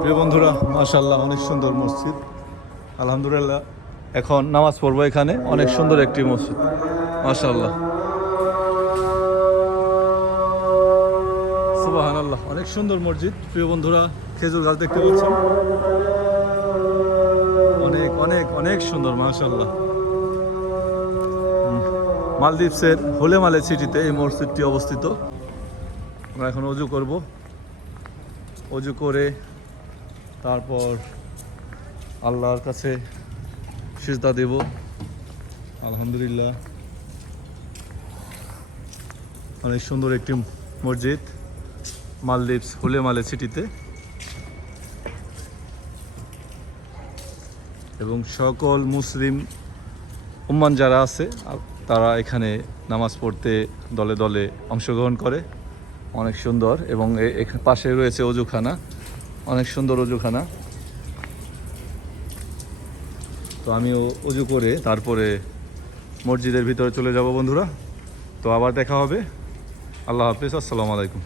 প্রিয় বন্ধুরা, মাশাআল্লাহ অনেক সুন্দর মসজিদ। আলহামদুলিল্লাহ, এখন নামাজ পড়বো এখানে। অনেক সুন্দর একটি মসজিদ, মাশাআল্লাহ, সুবহানাল্লাহ। অনেক সুন্দর মসজিদ। প্রিয় বন্ধুরা, খেজুর গাছ দেখতে পাচ্ছেন, অনেক অনেক অনেক সুন্দর, মাশাআল্লাহ। মালদ্বীপসের হোলেমালে সিটিতে এই মসজিদটি অবস্থিত। আমরা এখন অজু করব। অজু করে তারপর আল্লাহর কাছে সিজদা দেব। আলহামদুলিল্লাহ, অনেক সুন্দর একটি মসজিদ মালদ্বীপস হোলেমালে সিটিতে, এবং সকল মুসলিম উম্মান যারা আছে তারা এখানে নামাজ পড়তে দলে দলে অংশগ্রহণ করে। অনেক সুন্দর, এবং পাশে রয়েছে অজুখানা, অনেক সুন্দর অজুখানা। তো আমিও অজু করে তারপরে মসজিদের ভিতরে চলে যাব বন্ধুরা। তো আবার দেখা হবে। আল্লাহ হাফিজ, আসসালামু আলাইকুম।